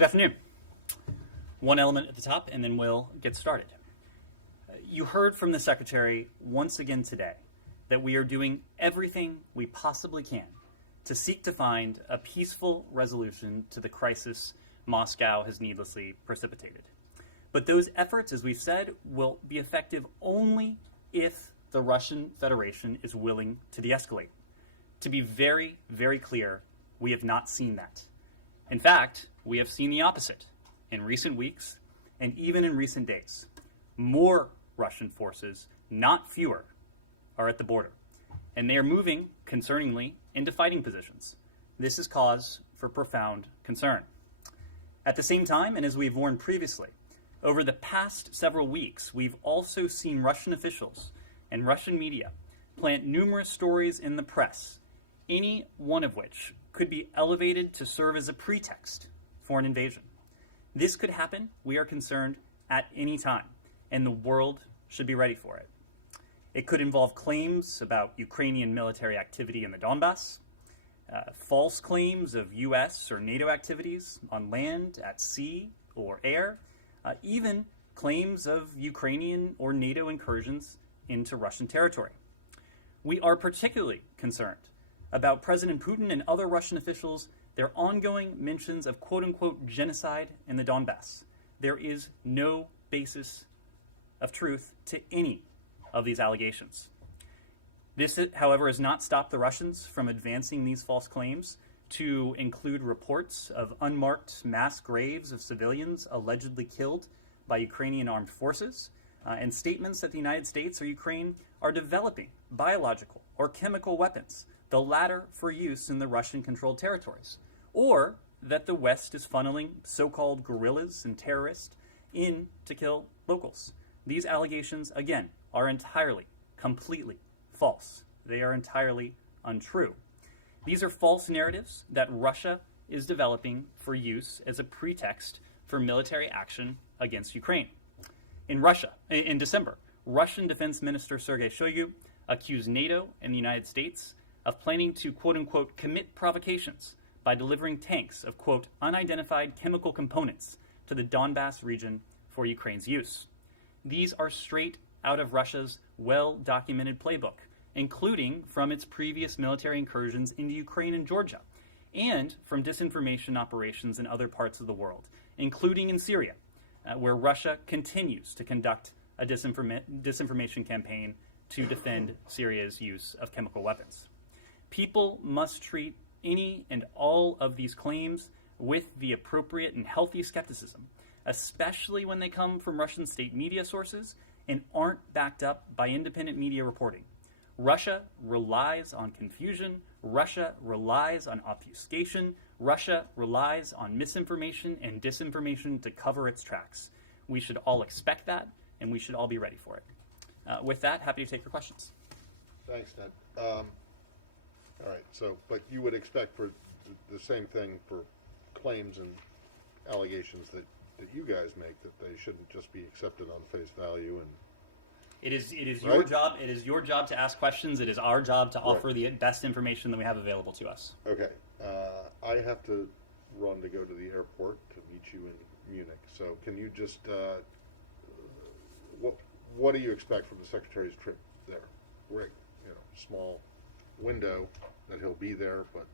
Good afternoon. One element at the top, and then we'll get started. You heard from the Secretary once again today that we are doing everything we possibly can to seek to find a peaceful resolution to the crisis Moscow has needlessly precipitated. But those efforts, as we've said, will be effective only if the Russian Federation is willing to de-escalate. To be very, very clear, we have not seen that. In fact, we have seen the opposite in recent weeks and even in recent days. More Russian forces, not fewer, are at the border, and they are moving, concerningly, into fighting positions. This is cause for profound concern. At the same time, and as we've warned previously, over the past several weeks, we've also seen Russian officials and Russian media plant numerous stories in the press, any one of which could be elevated to serve as a pretext for an invasion. This could happen, we are concerned, at any time, and the world should be ready for it. It could involve claims about Ukrainian military activity in the Donbass, false claims of U.S. or NATO activities on land, at sea, or air, even claims of Ukrainian or NATO incursions into Russian territory. We are particularly concerned about President Putin and other Russian officials, their ongoing mentions of quote-unquote genocide in the Donbass. There is no basis of truth to any of these allegations. This, however, has not stopped the Russians from advancing these false claims to include reports of unmarked mass graves of civilians allegedly killed by Ukrainian armed forces, and statements that the United States or Ukraine are developing biological or chemical weapons, the latter for use in the Russian-controlled territories, or that the West is funneling so-called guerrillas and terrorists in to kill locals. These allegations, again, are entirely, completely false. They are entirely untrue. These are false narratives that Russia is developing for use as a pretext for military action against Ukraine. In December, Russian Defense Minister Sergei Shoigu accused NATO and the United States of planning to, quote-unquote, commit provocations by delivering tanks of, quote, unidentified chemical components to the Donbass region for Ukraine's use. These are straight out of Russia's well-documented playbook, including from its previous military incursions into Ukraine and Georgia, and from disinformation operations in other parts of the world, including in Syria, where Russia continues to conduct a disinformation campaign to defend Syria's use of chemical weapons. People must treat any and all of these claims with the appropriate and healthy skepticism, especially when they come from Russian state media sources and aren't backed up by independent media reporting. Russia relies on confusion. Russia relies on obfuscation. Russia relies on misinformation and disinformation to cover its tracks. We should all expect that, and we should all be ready for it. With that, happy to take your questions. Thanks, Ned. All right, but you would expect for the same thing for claims and allegations that you guys make, that they shouldn't just be accepted on face value. And It is right? your job. It is your job to ask questions. It is our job to offer the best information that we have available to us. Okay. I have to run to go to the airport to meet you in Munich. So can you just, what do you expect from the Secretary's trip there? We're, small window that he'll be there, but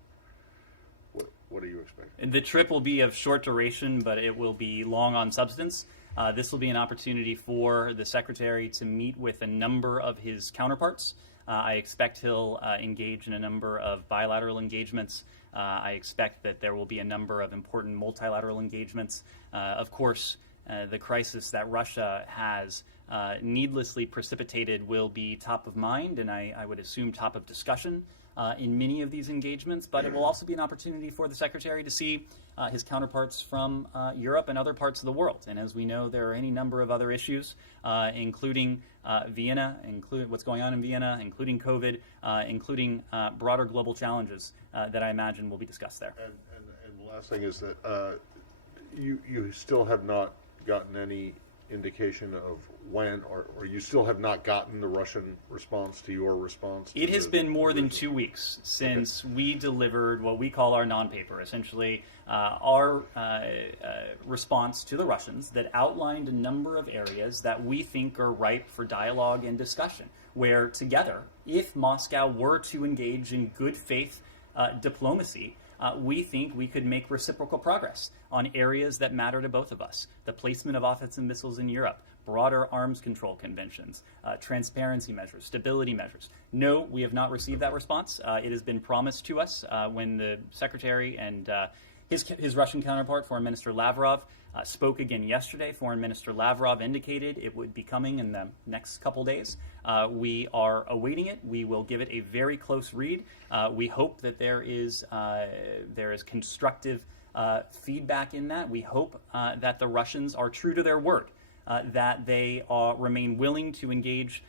what do you expect? The trip will be of short duration, but it will be long on substance. This will be an opportunity for the Secretary to meet with a number of his counterparts. I expect he'll engage in a number of bilateral engagements. I expect that there will be a number of important multilateral engagements. Of course, the crisis that Russia has needlessly precipitated will be top of mind, and I would assume top of discussion in many of these engagements, but it will also be an opportunity for the Secretary to see his counterparts from Europe and other parts of the world. And as we know, there are any number of other issues, including Vienna, including what's going on in Vienna, including COVID, including broader global challenges that I imagine will be discussed there. And the last thing is that you still have not gotten any indication of when, or you still have not gotten the Russian response to your response? It has been more than 2 weeks since we delivered what we call our non-paper, essentially our response to the Russians that outlined a number of areas that we think are ripe for dialogue and discussion, where together, if Moscow were to engage in good faith diplomacy, we think we could make reciprocal progress on areas that matter to both of us. The placement of offensive missiles in Europe, broader arms control conventions, transparency measures, stability measures. No, we have not received that response. It has been promised to us when the Secretary and his Russian counterpart, Foreign Minister Lavrov, spoke again yesterday. Foreign Minister Lavrov indicated it would be coming in the next couple days. We are awaiting it. We will give it a very close read. We hope that there is constructive feedback in that. We hope that the Russians are true to their word, that they remain willing to engage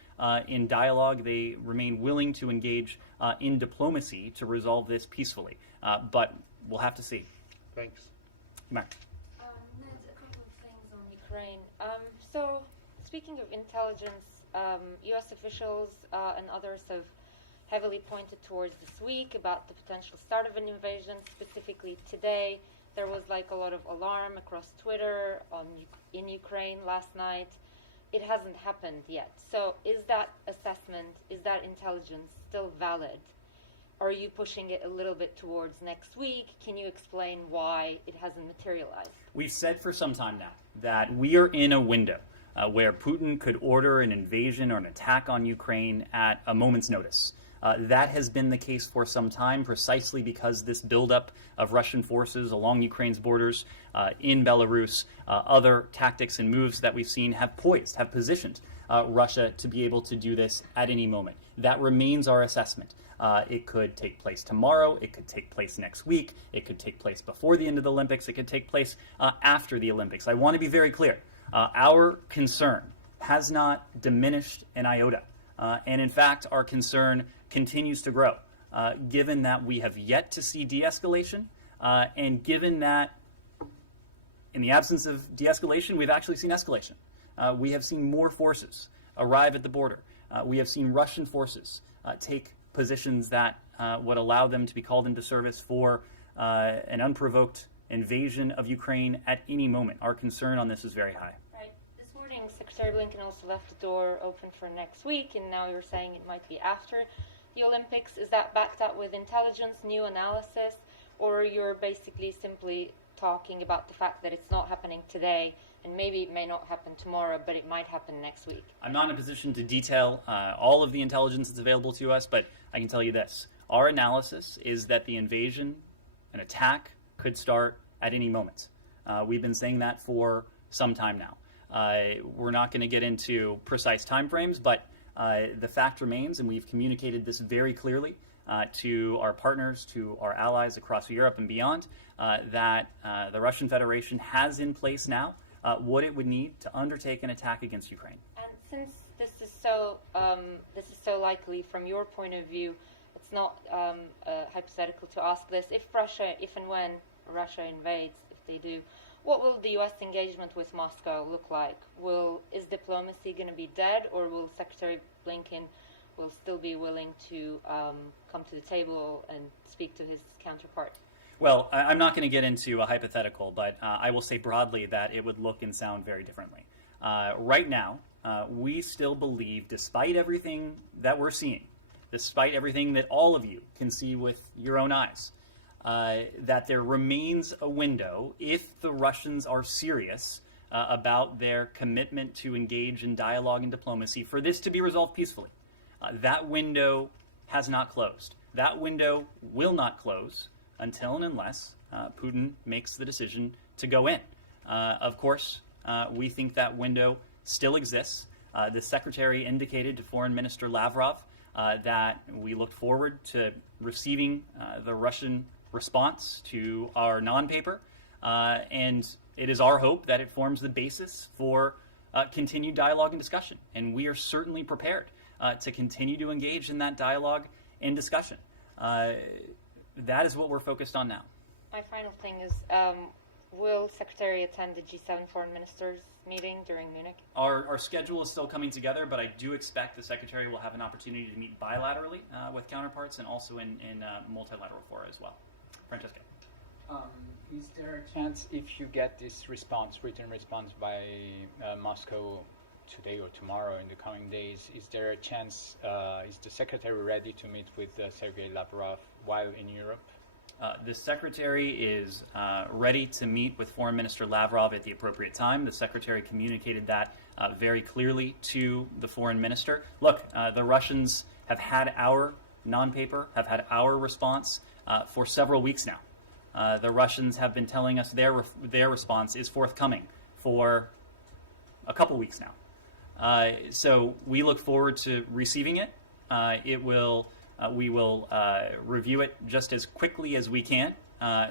in dialogue. They remain willing to engage in diplomacy to resolve this peacefully. But we'll have to see. Thanks. Mark. Ned, a couple of things on Ukraine. So, speaking of intelligence, U.S. officials and others have heavily pointed towards this week about the potential start of an invasion. Specifically today, there was like a lot of alarm across Twitter in Ukraine last night. It hasn't happened yet. So, is that assessment, is that intelligence still valid? Are you pushing it a little bit towards next week? Can you explain why it hasn't materialized? We've said for some time now that we are in a window where Putin could order an invasion or an attack on Ukraine at a moment's notice. That has been the case for some time, precisely because this buildup of Russian forces along Ukraine's borders, in Belarus, other tactics and moves that we've seen have positioned Russia to be able to do this at any moment. That remains our assessment. It could take place tomorrow. It could take place next week. It could take place before the end of the Olympics. It could take place after the Olympics. I want to be very clear. Our concern has not diminished an iota. And in fact, our concern continues to grow, given that we have yet to see de-escalation, and given that in the absence of de-escalation, we've actually seen escalation. We have seen more forces arrive at the border. We have seen Russian forces take positions that would allow them to be called into service for an unprovoked invasion of Ukraine at any moment. Our concern on this is very high. Right. This morning, Secretary Blinken also left the door open for next week, and now you're saying it might be after the Olympics. Is that backed up with intelligence, new analysis, or you're basically simply talking about the fact that it's not happening today, and maybe it may not happen tomorrow, but it might happen next week? I'm not in a position to detail all of the intelligence that's available to us, but I can tell you this. Our analysis is that the invasion, an attack, could start at any moment. We've been saying that for some time now. We're not going to get into precise timeframes, but the fact remains, and we've communicated this very clearly to our partners, to our allies across Europe and beyond, that the Russian Federation has in place now what it would need to undertake an attack against Ukraine. And since this is so likely from your point of view, it's not hypothetical to ask this. If and when Russia invades, if they do, what will the U.S. engagement with Moscow look like? Is diplomacy going to be dead, or will Secretary Blinken will still be willing to come to the table and speak to his counterpart? Well, I'm not going to get into a hypothetical, but I will say broadly that it would look and sound very differently. Right now, we still believe, despite everything that we're seeing, despite everything that all of you can see with your own eyes, that there remains a window, if the Russians are serious about their commitment to engage in dialogue and diplomacy, for this to be resolved peacefully. That window has not closed. That window will not close until and unless Putin makes the decision to go in. Of course, we think that window still exists. The Secretary indicated to Foreign Minister Lavrov that we look forward to receiving the Russian response to our non-paper, and it is our hope that it forms the basis for continued dialogue and discussion. And we are certainly prepared to continue to engage in that dialogue and discussion. That is what we're focused on now. My final thing is, will Secretary attend the G7 foreign ministers meeting during Munich? Our schedule is still coming together, but I do expect the Secretary will have an opportunity to meet bilaterally with counterparts and also in multilateral fora as well. Francesca. Is there a chance, if you get this response, written response by Moscow today or tomorrow in the coming days, is there a chance, is the Secretary ready to meet with Sergei Lavrov while in Europe? The Secretary is ready to meet with Foreign Minister Lavrov at the appropriate time. The Secretary communicated that very clearly to the Foreign Minister. Look, the Russians have had our non-paper, have had our response for several weeks now. The Russians have been telling us their response is forthcoming for a couple weeks now. So we look forward to receiving it. We will review it just as quickly as we can,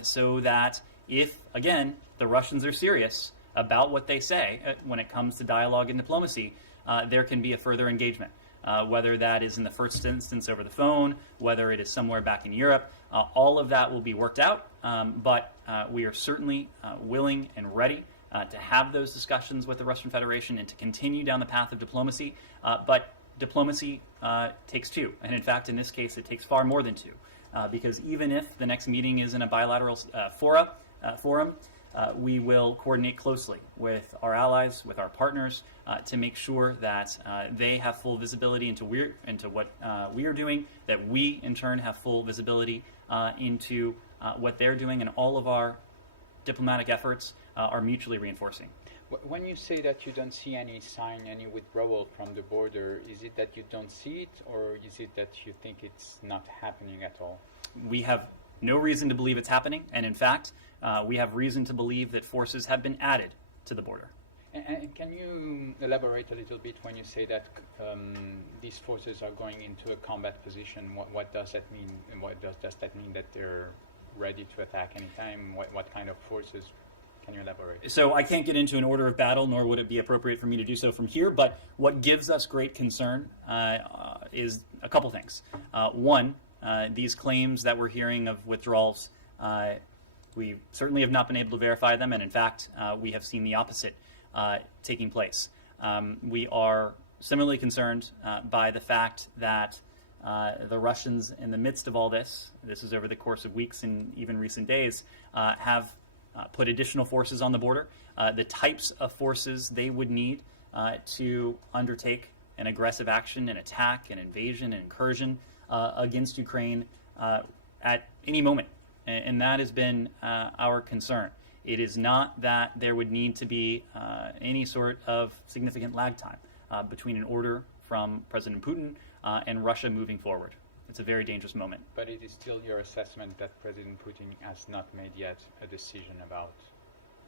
so that if, again, the Russians are serious about what they say when it comes to dialogue and diplomacy, there can be a further engagement. Whether that is in the first instance over the phone, whether it is somewhere back in Europe, all of that will be worked out. But we are certainly willing and ready to have those discussions with the Russian Federation and to continue down the path of diplomacy. But diplomacy takes two. And in fact, in this case, it takes far more than two. Because even if the next meeting is in a bilateral forum, we will coordinate closely with our allies, with our partners, to make sure that they have full visibility into what we are doing, that we, in turn, have full visibility into what they're doing, and all of our diplomatic efforts are mutually reinforcing. When you say that you don't see any sign, any withdrawal from the border, is it that you don't see it, or is it that you think it's not happening at all? We have no reason to believe it's happening, and in fact, we have reason to believe that forces have been added to the border. And can you elaborate a little bit when you say that these forces are going into a combat position? What does that mean, and what does that mean that they're ready to attack anytime? What kind of forces? Can you elaborate? So I can't get into an order of battle, nor would it be appropriate for me to do so from here, but what gives us great concern is a couple things. One, these claims that we're hearing of withdrawals, we certainly have not been able to verify them, and in fact, we have seen the opposite taking place. We are similarly concerned by the fact that the Russians, in the midst of all this is over the course of weeks and even recent days, have put additional forces on the border. The types of forces they would need to undertake an aggressive action, an attack, an invasion, an incursion against Ukraine at any moment. And that has been our concern. It is not that there would need to be any sort of significant lag time between an order from President Putin and Russia moving forward. It's a very dangerous moment. But it is still your assessment that President Putin has not made yet a decision about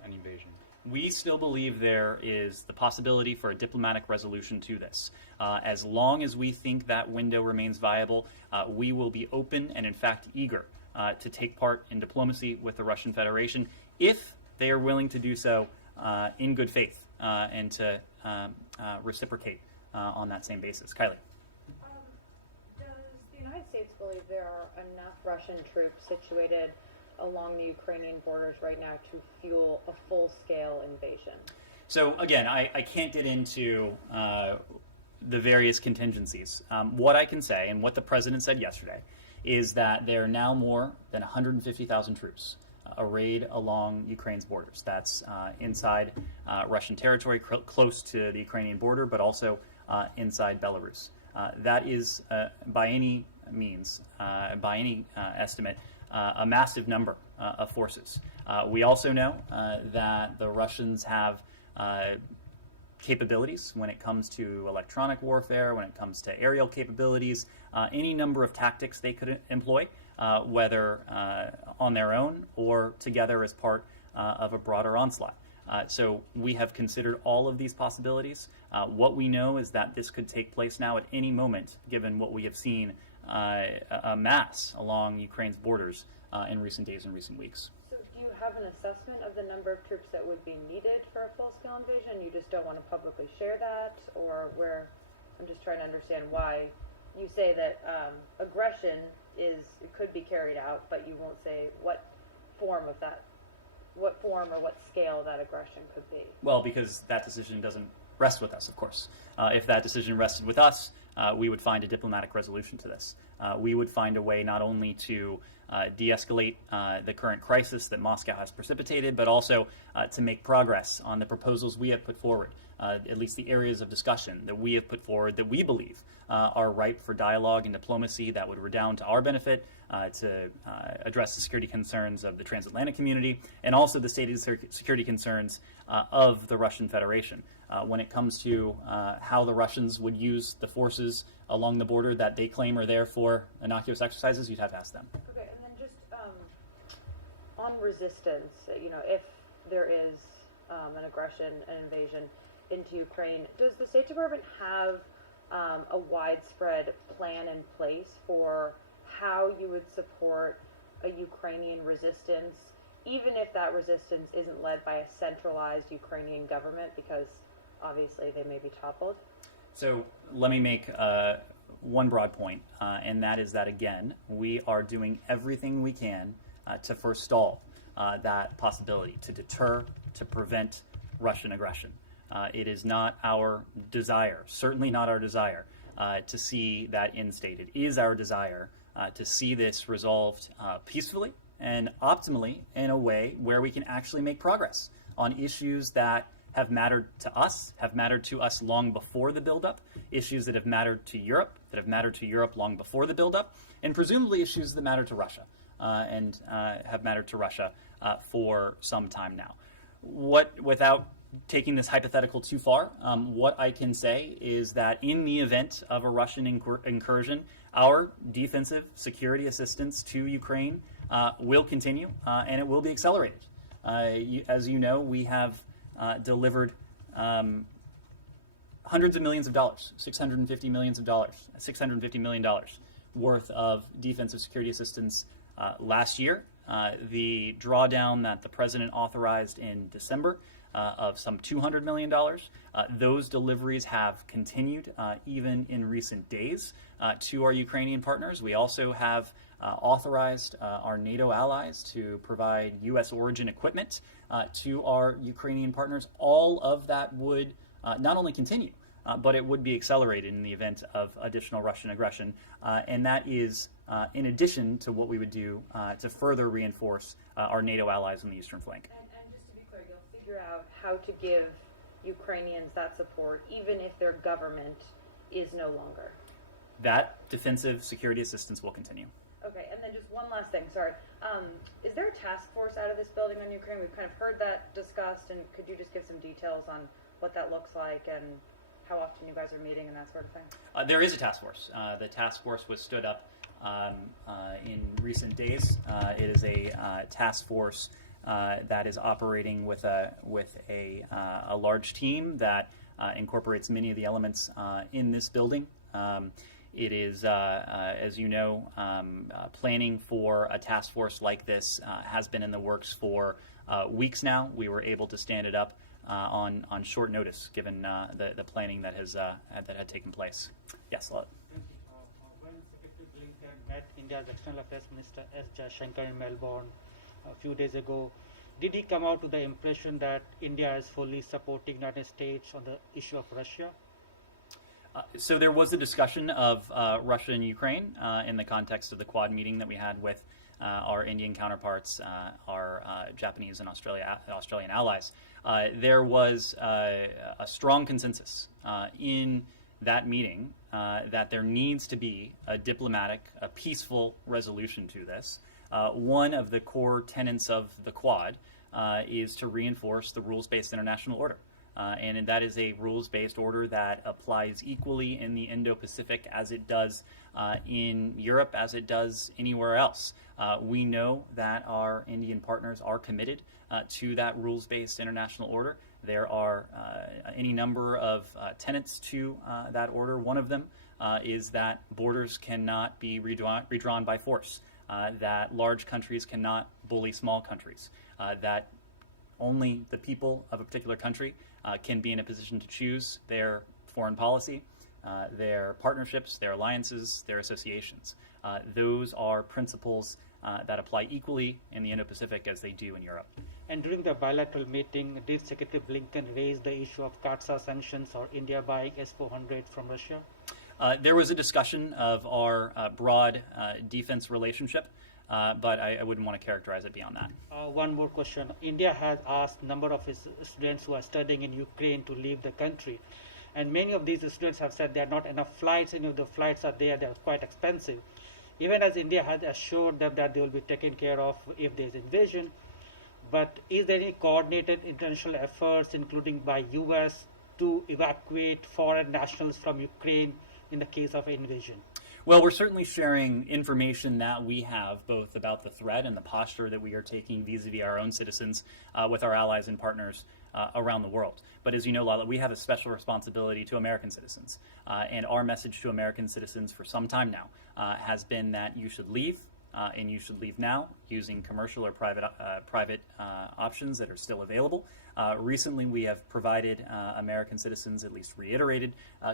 an invasion? We still believe there is the possibility for a diplomatic resolution to this. As long as we think that window remains viable, we will be open and, in fact, eager to take part in diplomacy with the Russian Federation if they are willing to do so in good faith and to reciprocate on that same basis. Kylie. Does the United States believe there are enough Russian troops situated along the Ukrainian borders right now to fuel a full-scale invasion? So again, I can't get into the various contingencies. What I can say, and what the president said yesterday, is that there are now more than 150,000 troops arrayed along Ukraine's borders. That's inside Russian territory, close to the Ukrainian border, but also inside Belarus. That is, by any means, by any estimate, a massive number of forces. We also know that the Russians have capabilities when it comes to electronic warfare, when it comes to aerial capabilities, any number of tactics they could employ, whether on their own or together as part of a broader onslaught. So we have considered all of these possibilities. What we know is that this could take place now at any moment, given what we have seen amass along Ukraine's borders in recent days and recent weeks. So do you have an assessment of the number of troops that would be needed for a full-scale invasion? You just don't want to publicly share that? Or where? I'm just trying to understand why you say that aggression could be carried out, but you won't say what form of that what form or what scale that aggression could be? Well, because that decision doesn't rest with us, of course. If that decision rested with us, we would find a diplomatic resolution to this. We would find a way not only to de-escalate the current crisis that Moscow has precipitated, but also to make progress on the proposals we have put forward, at least the areas of discussion that we have put forward that we believe are ripe for dialogue and diplomacy that would redound to our benefit, to address the security concerns of the transatlantic community and also the stated security concerns of the Russian Federation. When it comes to how the Russians would use the forces along the border that they claim are there for innocuous exercises, you'd have to ask them. Okay, and then just on resistance, if there is an aggression, an invasion into Ukraine, does the State Department have a widespread plan in place for how you would support a Ukrainian resistance, even if that resistance isn't led by a centralized Ukrainian government, because obviously they may be toppled? So let me make one broad point, and that is that, again, we are doing everything we can to forestall that possibility, to deter, to prevent Russian aggression. It is not our desire, certainly not our desire, to see that instated. It is our desire to see this resolved peacefully and optimally in a way where we can actually make progress on issues that have mattered to us long before the buildup, issues that have mattered to Europe, long before the buildup, and presumably issues that matter to Russia and have mattered to Russia for some time now. Without taking this hypothetical too far, what I can say is that in the event of a Russian incursion, our defensive security assistance to Ukraine will continue and it will be accelerated. As you know, we have delivered hundreds of millions of dollars, $650 million worth of defensive security assistance last year. The drawdown that the president authorized in December of some $200 million. Those deliveries have continued even in recent days to our Ukrainian partners. We also have authorized our NATO allies to provide U.S. origin equipment to our Ukrainian partners. All of that would not only continue, but it would be accelerated in the event of additional Russian aggression. And that is in addition to what we would do to further reinforce our NATO allies on the eastern flank. And just to be clear, you'll figure out how to give Ukrainians that support, even if their government is no longer. That defensive security assistance will continue. Okay, and then just one last thing, sorry. Is there a task force out of this building on Ukraine? We've kind of heard that discussed, and could you just give some details on what that looks like and how often you guys are meeting and that sort of thing? There is a task force. The task force was stood up in recent days. It is a task force that is operating with a large team that incorporates many of the elements in this building. It is, as you know, planning for a task force like this has been in the works for weeks now. We were able to stand it up on short notice, given the planning that had taken place. Yes, Lord. When Secretary Blinken met India's External Affairs Minister S. Jaishankar in Melbourne a few days ago, did he come out with the impression that India is fully supporting the United States on the issue of Russia? So there was a discussion of Russia and Ukraine in the context of the Quad meeting that we had with our Indian counterparts, our Japanese and Australian allies. There was a strong consensus in that meeting that there needs to be a diplomatic, a peaceful resolution to this. One of the core tenets of the Quad is to reinforce the rules-based international order. And that is a rules-based order that applies equally in the Indo-Pacific as it does in Europe, as it does anywhere else. We know that our Indian partners are committed to that rules-based international order. There are any number of tenets to that order. One of them is that borders cannot be redrawn by force, that large countries cannot bully small countries, that only the people of a particular country can be in a position to choose their foreign policy, their partnerships, their alliances, their associations. Those are principles that apply equally in the Indo-Pacific as they do in Europe. And during the bilateral meeting, did Secretary Blinken raise the issue of CAATSA sanctions or India buying S-400 from Russia? There was a discussion of our broad defense relationship, but I wouldn't want to characterize it beyond that. One more question. India has asked a number of its students who are studying in Ukraine to leave the country. And many of these students have said there are not enough flights. Any of the flights are there, they are quite expensive. Even as India has assured them that they will be taken care of if there is invasion. But is there any coordinated international efforts, including by U.S., to evacuate foreign nationals from Ukraine in the case of invasion? Well, we're certainly sharing information that we have, both about the threat and the posture that we are taking vis-a-vis our own citizens with our allies and partners around the world. But as you know, Lala, we have a special responsibility to American citizens. And our message to American citizens for some time now has been that you should leave, and you should leave now using commercial or private options that are still available. Recently, we have provided American citizens, at least reiterated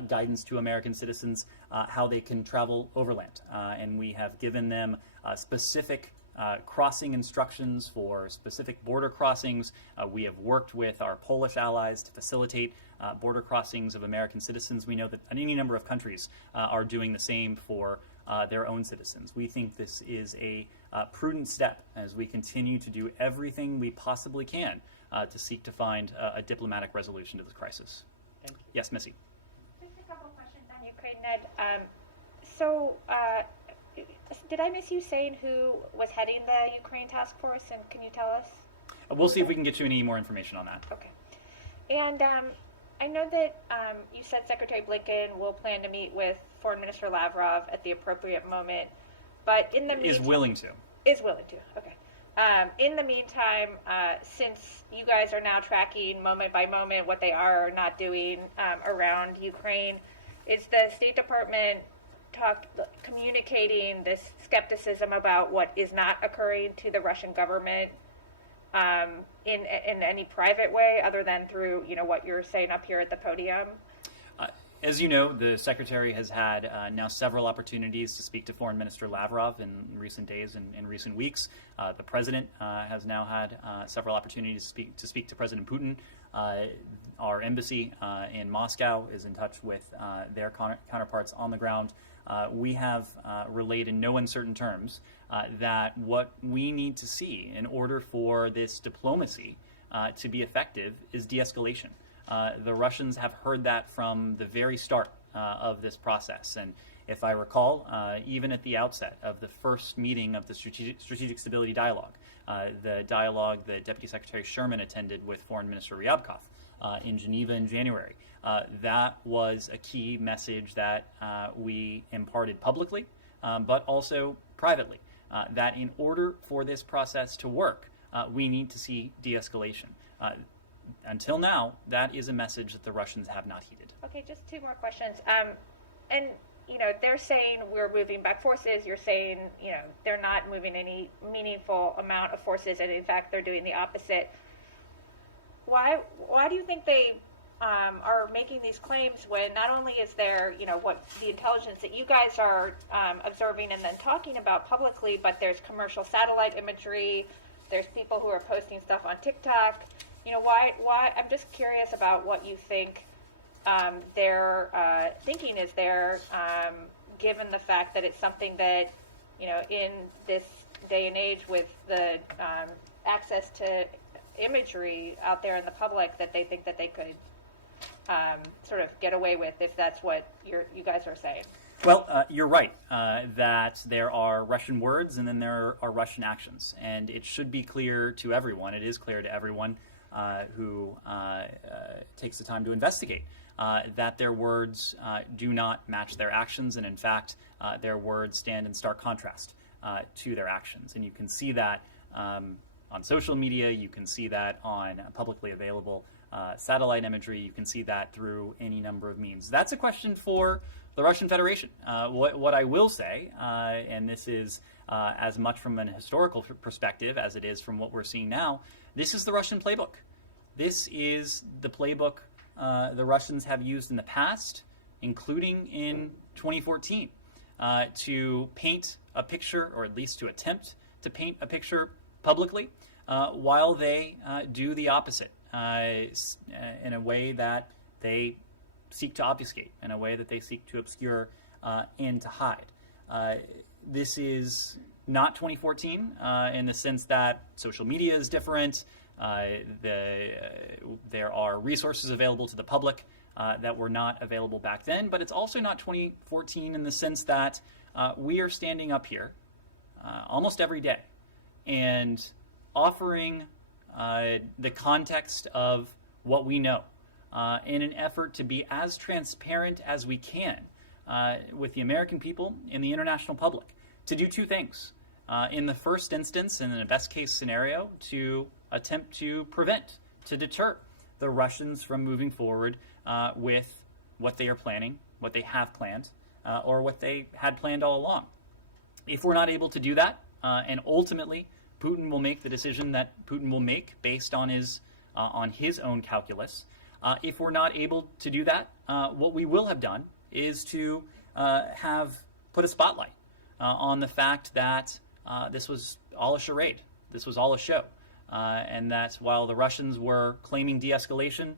guidance to American citizens how they can travel overland. And we have given them specific crossing instructions for specific border crossings. We have worked with our Polish allies to facilitate border crossings of American citizens. We know that any number of countries are doing the same for their own citizens. We think this is a prudent step as we continue to do everything we possibly can to seek to find a diplomatic resolution to this crisis. Thank you. Yes, Missy. Just a couple questions on Ukraine, Ned. Did I miss you saying who was heading the Ukraine task force, and can you tell us? We'll see if we can get you any more information on that. Okay. And I know that you said Secretary Blinken will plan to meet with Foreign Minister Lavrov at the appropriate moment, but in the meantime... Is willing to. Is willing to, okay. In the meantime, since you guys are now tracking moment by moment what they are or not doing around Ukraine, is the State Department communicating this skepticism about what is not occurring to the Russian government in any private way other than through what you're saying up here at the podium? As you know, the Secretary has had now several opportunities to speak to Foreign Minister Lavrov in recent days and in recent weeks. The President has now had several opportunities to speak to President Putin. Our embassy in Moscow is in touch with their counterparts on the ground. We have relayed in no uncertain terms that what we need to see in order for this diplomacy to be effective is de-escalation. The Russians have heard that from the very start of this process. And if I recall, even at the outset of the first meeting of the Strategic Stability Dialogue, the dialogue that Deputy Secretary Sherman attended with Foreign Minister Ryabkov in Geneva in January, that was a key message that we imparted publicly, but also privately, that in order for this process to work, we need to see de-escalation. Until now, that is a message that the Russians have not heeded. Okay, just two more questions. And they're saying we're moving back forces. You're saying, they're not moving any meaningful amount of forces, and in fact, they're doing the opposite. Why do you think they are making these claims when not only is there, what the intelligence that you guys are observing and then talking about publicly, but there's commercial satellite imagery, there's people who are posting stuff on TikTok. Why? I'm just curious about what you think their thinking is there, given the fact that it's something that, in this day and age with the access to imagery out there in the public, that they think that they could sort of get away with, if that's what you guys are saying. Well, you're right that there are Russian words and then there are Russian actions. And it should be clear to everyone, it is clear to everyone who takes the time to investigate, that their words do not match their actions, and in fact, their words stand in stark contrast to their actions. And you can see that on social media, you can see that on publicly available satellite imagery, you can see that through any number of means. That's a question for the Russian Federation. What I will say, and this is as much from an historical perspective as it is from what we're seeing now, this is the Russian playbook. This is the playbook the Russians have used in the past including in 2014, to paint a picture, or at least to attempt to paint a picture publicly, while they do the opposite in a way that they seek to obfuscate, in a way that they seek to obscure and to hide. This is not 2014 in the sense that social media is different. There are resources available to the public that were not available back then, but it's also not 2014 in the sense that we are standing up here almost every day and offering the context of what we know in an effort to be as transparent as we can with the American people and the international public, to do two things. In the first instance, and in the best case scenario, to attempt to prevent, to deter the Russians from moving forward with what they are planning, what they have planned, or what they had planned all along. If we're not able to do that, and ultimately Putin will make the decision that Putin will make based on his own calculus, if we're not able to do that, what we will have done is to have put a spotlight on the fact that this was all a charade, this was all a show, and that while the Russians were claiming de-escalation,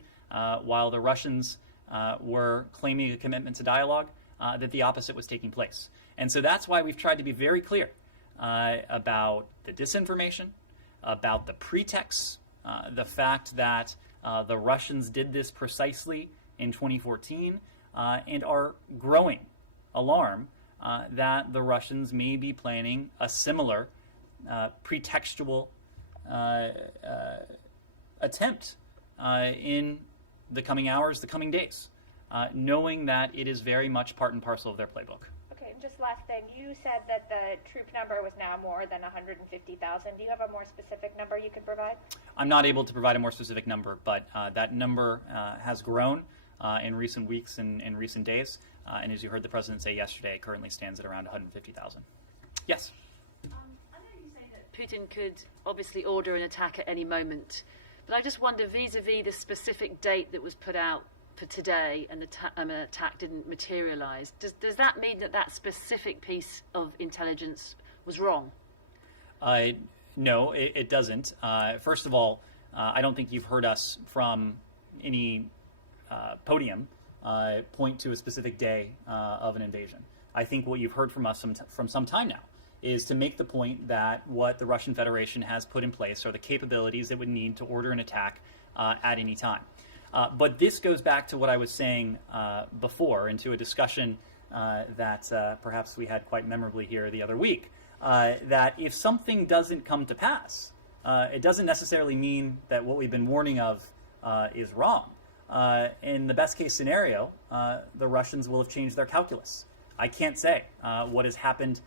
while the Russians were claiming a commitment to dialogue, that the opposite was taking place. And so that's why we've tried to be very clear about the disinformation, about the pretexts, the fact that the Russians did this precisely in 2014, and our growing alarm that the Russians may be planning a similar pretextual attempt in the coming hours, the coming days, knowing that it is very much part and parcel of their playbook. Okay, and just last thing, you said that the troop number was now more than 150,000. Do you have a more specific number you could provide? I'm not able to provide a more specific number, but that number has grown in recent weeks and in recent days. And as you heard the president say yesterday, it currently stands at around 150,000. Yes? I know you say that Putin could obviously order an attack at any moment, but I just wonder, vis-a-vis the specific date that was put out for today and an attack didn't materialise, does that mean that that specific piece of intelligence was wrong? No, it doesn't. First of all, I don't think you've heard us from any podium point to a specific day of an invasion. I think what you've heard from us from some time now is to make the point that what the Russian Federation has put in place are the capabilities it would need to order an attack at any time. But this goes back to what I was saying before, and to a discussion that perhaps we had quite memorably here the other week, that if something doesn't come to pass, it doesn't necessarily mean that what we've been warning of is wrong. In the best case scenario, the Russians will have changed their calculus. I can't say what has happened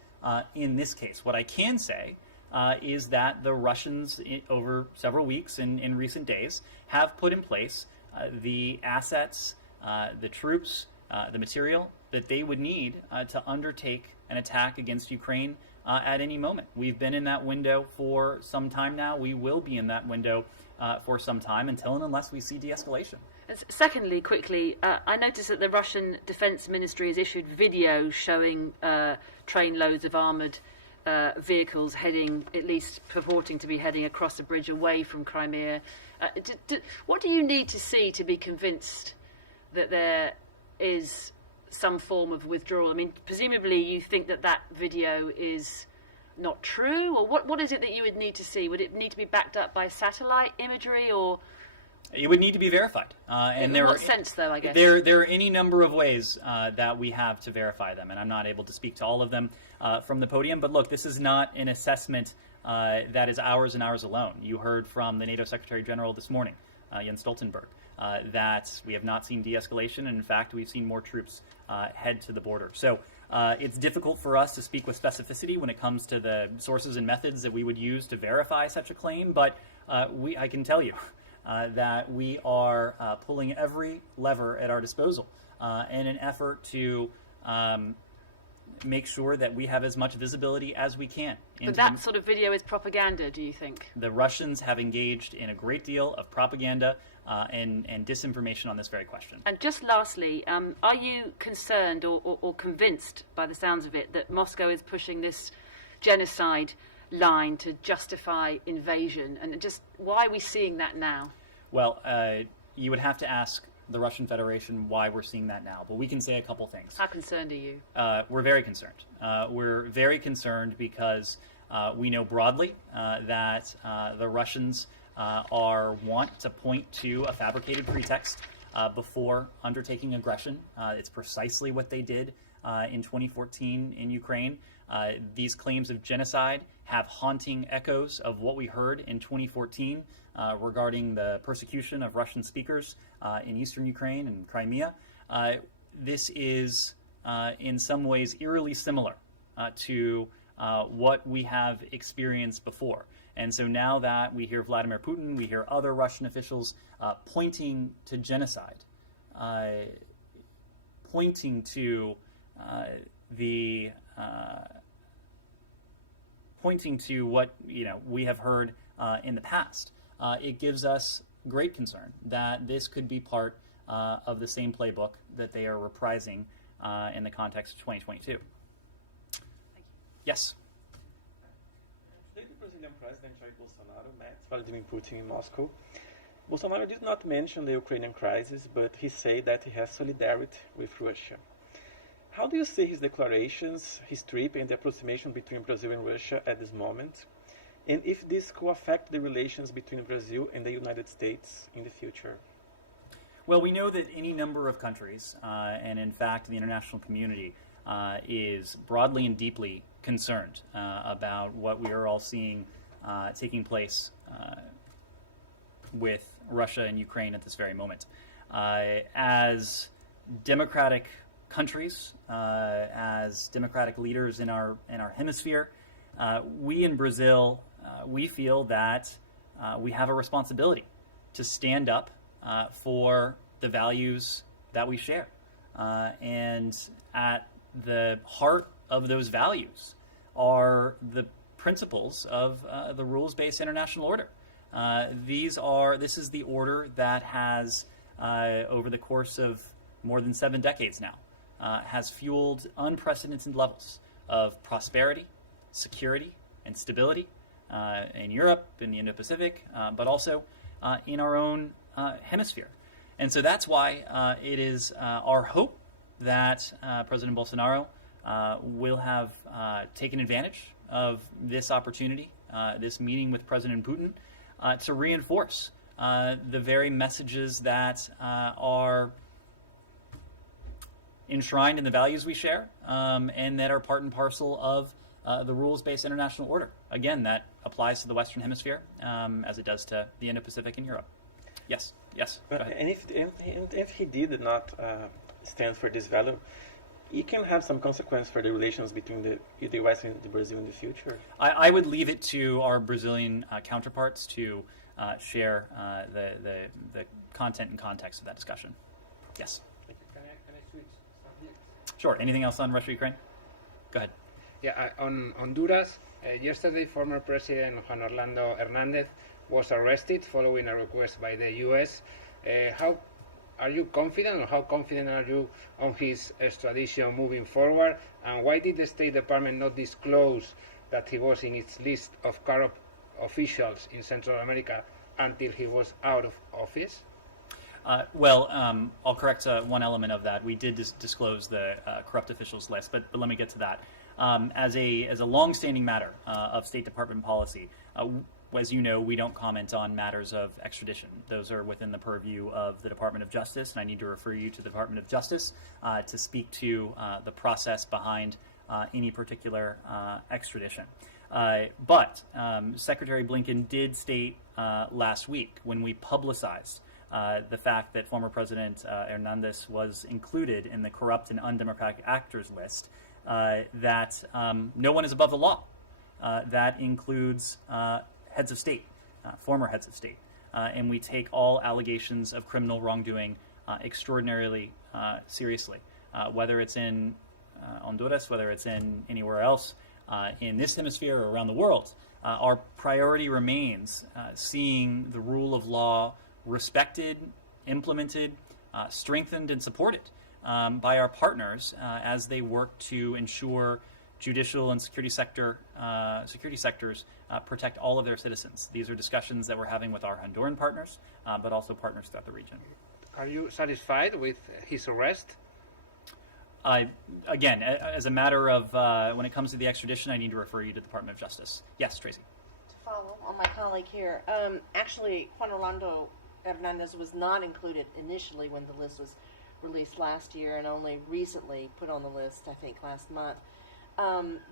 in this case. What I can say is that the Russians, over several weeks and in recent days, have put in place the assets, the troops, the material that they would need to undertake an attack against Ukraine at any moment. We've been in that window for some time now. We will be in that window for some time, until and unless we see de-escalation. Secondly, quickly, I noticed that the Russian Defense Ministry has issued videos showing trainloads of armoured vehicles heading, at least purporting to be heading across a bridge away from Crimea. What do you need to see to be convinced that there is some form of withdrawal? I mean, presumably you think that that video is not true, or what is it that you would need to see? Would it need to be backed up by satellite imagery, or...? It would need to be verified. In what sense, though, I guess? There are any number of ways that we have to verify them, and I'm not able to speak to all of them from the podium. But look, this is not an assessment that is ours and ours alone. You heard from the NATO Secretary General this morning, Jens Stoltenberg, that we have not seen de-escalation, and in fact, we've seen more troops head to the border. So it's difficult for us to speak with specificity when it comes to the sources and methods that we would use to verify such a claim, but I can tell you that we are pulling every lever at our disposal in an effort to make sure that we have as much visibility as we can But that sort of video is propaganda, do you think? The Russians have engaged in a great deal of propaganda and disinformation on this very question. And just lastly, are you concerned or convinced, by the sounds of it, that Moscow is pushing this genocide line to justify invasion? And just why are we seeing that now? Well, you would have to ask the Russian Federation why we're seeing that now. But we can say a couple things. How concerned are you? We're very concerned. We're very concerned because we know broadly that the Russians want to point to a fabricated pretext before undertaking aggression. It's precisely what they did in 2014 in Ukraine. These claims of genocide have haunting echoes of what we heard in 2014 regarding the persecution of Russian speakers in eastern Ukraine and Crimea. This is in some ways eerily similar to what we have experienced before. And so now that we hear Vladimir Putin, we hear other Russian officials pointing to genocide, pointing to pointing to what we have heard in the past. It gives us great concern that this could be part of the same playbook that they are reprising in the context of 2022. Thank you. Yes. Today, the Brazilian President Jair Bolsonaro met Vladimir Putin in Moscow. Bolsonaro did not mention the Ukrainian crisis, but he said that he has solidarity with Russia. How do you see his declarations, his trip, and the approximation between Brazil and Russia at this moment? And if this could affect the relations between Brazil and the United States in the future? Well, we know that any number of countries, and in fact the international community, is broadly and deeply concerned about what we are all seeing taking place with Russia and Ukraine at this very moment. As democratic countries, as democratic leaders in our hemisphere, we in Brazil, we feel that we have a responsibility to stand up for the values that we share. And at the heart of those values are the principles of the rules-based international order. This is the order that has, over the course of more than 7 decades now, has fueled unprecedented levels of prosperity, security, and stability in Europe, in the Indo-Pacific, but also in our own hemisphere. And so that's why it is our hope that President Bolsonaro will have taken advantage of this opportunity, this meeting with President Putin, to reinforce the very messages that are enshrined in the values we share, and that are part and parcel of the rules-based international order. Again, that applies to the Western Hemisphere as it does to the Indo-Pacific and Europe. Yes. But, and if he did not stand for this value, it can have some consequence for the relations between the U.S. and Brazil in the future. I would leave it to our Brazilian counterparts to share the content and context of that discussion. Yes. Can I switch subjects? Sure. Anything else on Russia-Ukraine? Go ahead. Yeah, on Honduras, yesterday former President Juan Orlando Hernández was arrested following a request by the U.S. How are you confident, or how confident are you on his extradition moving forward? And why did the State Department not disclose that he was in its list of corrupt officials in Central America until he was out of office? I'll correct one element of that. We did disclose the corrupt officials list, but let me get to that. As a long-standing matter of State Department policy, as you know, we don't comment on matters of extradition. Those are within the purview of the Department of Justice, and I need to refer you to the Department of Justice to speak to the process behind any particular extradition. But Secretary Blinken did state last week, when we publicized the fact that former President Hernandez was included in the corrupt and undemocratic actors list, that no one is above the law. That includes heads of state, former heads of state. And we take all allegations of criminal wrongdoing extraordinarily seriously, whether it's in Honduras, whether it's in anywhere else. in this hemisphere or around the world, our priority remains seeing the rule of law respected, implemented, strengthened, and supported by our partners as they work to ensure judicial and security sectors protect all of their citizens. These are discussions that we're having with our Honduran partners, but also partners throughout the region. Are you satisfied with his arrest? Again, as a matter of when it comes to the extradition, I need to refer you to the Department of Justice. Yes, Tracy. To follow on my colleague here, actually, Juan Orlando Hernandez was not included initially when the list was released last year, and only recently put on the list, I think, last month.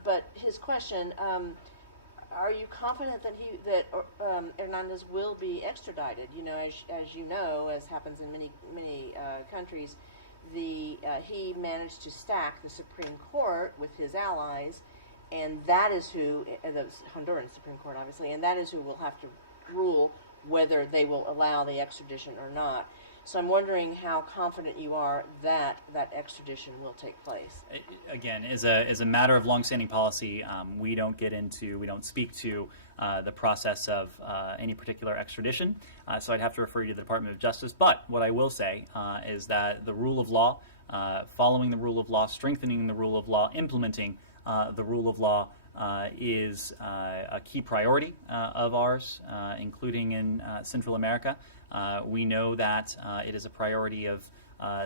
But his question: are you confident that Hernandez will be extradited? You know, as you know, as happens in many countries, he managed to stack the Supreme Court with his allies, and that is who the Honduran Supreme Court, obviously, and that is who will have to rule whether they will allow the extradition or not. So I'm wondering how confident you are that that extradition will take place. Again, as a matter of longstanding policy, we don't speak to the process of any particular extradition. So I'd have to refer you to the Department of Justice. But what I will say is that the rule of law, following the rule of law, strengthening the rule of law, implementing the rule of law is a key priority of ours, including in Central America. We know that it is a priority of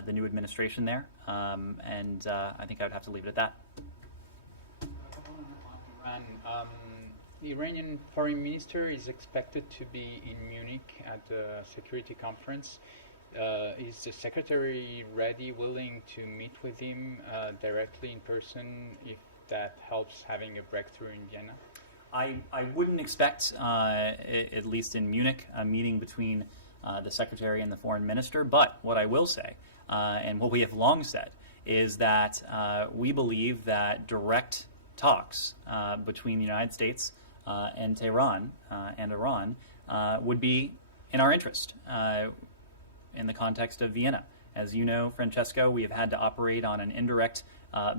the new administration there, and I think I would have to leave it at that. Iran, the Iranian foreign minister is expected to be in Munich at the security conference. Is the secretary ready, willing to meet with him directly in person if that helps having a breakthrough in Vienna? I wouldn't expect, at least in Munich, a meeting between the secretary and the foreign minister. But what I will say, and what we have long said, is that we believe that direct talks between the United States and Tehran and Iran would be in our interest in the context of Vienna. As you know, Francesco, we have had to operate on an indirect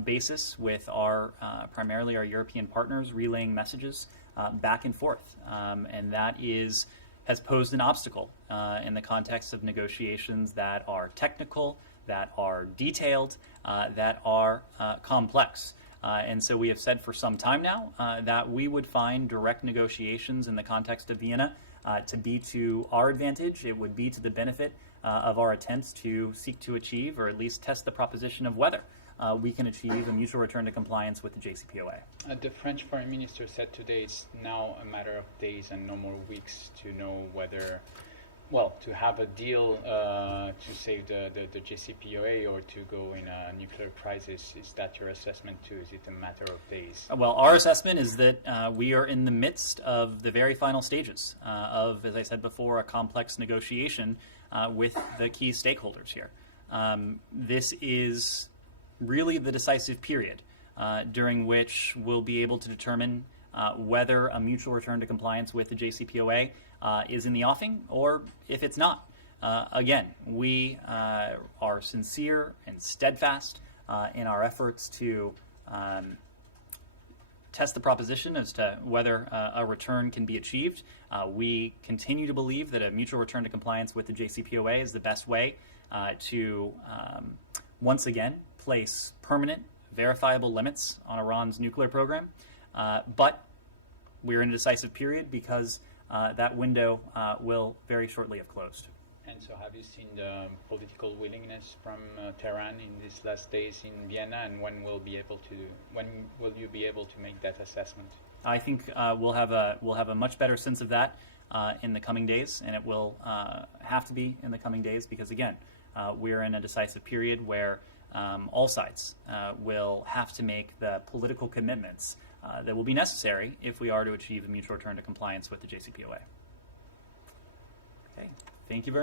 basis with primarily our European partners, relaying messages back and forth, and that has posed an obstacle in the context of negotiations that are technical, that are detailed, that are complex. And so we have said for some time now that we would find direct negotiations in the context of Vienna to be to our advantage. It would be to the benefit of our attempts to seek to achieve, or at least test the proposition of whether we can achieve a mutual return to compliance with the JCPOA. The French foreign minister said today it's now a matter of days and no more weeks to know whether, to have a deal to save the JCPOA or to go in a nuclear crisis. Is that your assessment too? Is it a matter of days? Well, our assessment is that we are in the midst of the very final stages of, as I said before, a complex negotiation with the key stakeholders here. This is really the decisive period during which we'll be able to determine whether a mutual return to compliance with the JCPOA is in the offing or if it's not. Again, we are sincere and steadfast in our efforts to test the proposition as to whether a return can be achieved. We continue to believe that a mutual return to compliance with the JCPOA is the best way to once again place permanent, verifiable limits on Iran's nuclear program. But we're in a decisive period because that window will very shortly have closed. And so have you seen the political willingness from Tehran in these last days in Vienna, and when will you be able to make that assessment? I think we'll have a much better sense of that in the coming days, and it will have to be in the coming days because, again, we're in a decisive period where all sides will have to make the political commitments that will be necessary if we are to achieve a mutual return to compliance with the JCPOA. Okay, thank you very much.